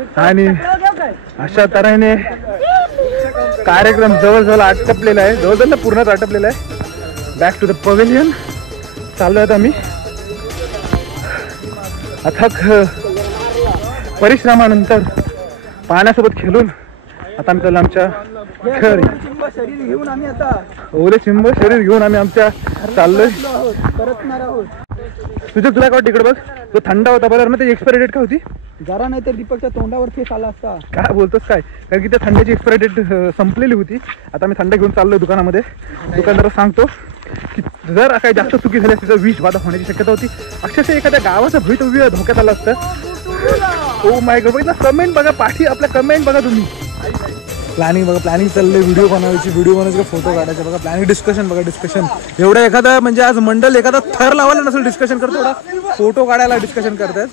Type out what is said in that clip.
आणि अशा तऱ्हेने कार्यक्रम जवळजवळ आटपलेला आहे, जवळजवळ पूर्णच आटपलेला आहे. बॅक टू द पवेलियन चाललो आहेत आम्ही. अथक परिश्रमानंतर पाण्यासोबत खेळून आता आम्ही चाललो आमच्या घरी. ओले चिंब शरीर घेऊन आम्ही आमच्या चाललोय. तुझं तुला काय वाटतं इकडे बघ, तो थंड होता बरोबर ना, त्याची एक्सपायरी डेट काय होती? जरा नाही तर दीपकच्या तोंडावर फेस आला असता. काय बोलतोस काय, कारण की त्या थंडाची एक्सपायरी डेट संपलेली होती. आता मी थंड घेऊन चाललोय दुकानामध्ये. दुकानदार सांगतो की जर काही जास्त चुकी झाली तिचा विष बाधा होण्याची शक्यता होती. अक्षरशः एखाद्या गावाचं भवितव्य धोक्यात आलं असतं. ओ माय गॉड, बघा कमेंट बघा पाठी, आपल्या कमेंट बघा तुम्ही. प्लॅनिंग बघा, प्लॅनिंग चाललंय, व्हिडिओ बनवायचे, फोटो काढायचे बघा. प्लॅनिंग डिस्कशन बघा, डिस्कशन एवढं एखादा म्हणजे आज मंडळ एखादा थर लावायला नसेल डिस्कशन करतो, फोटो काढायला डिस्कशन करतात.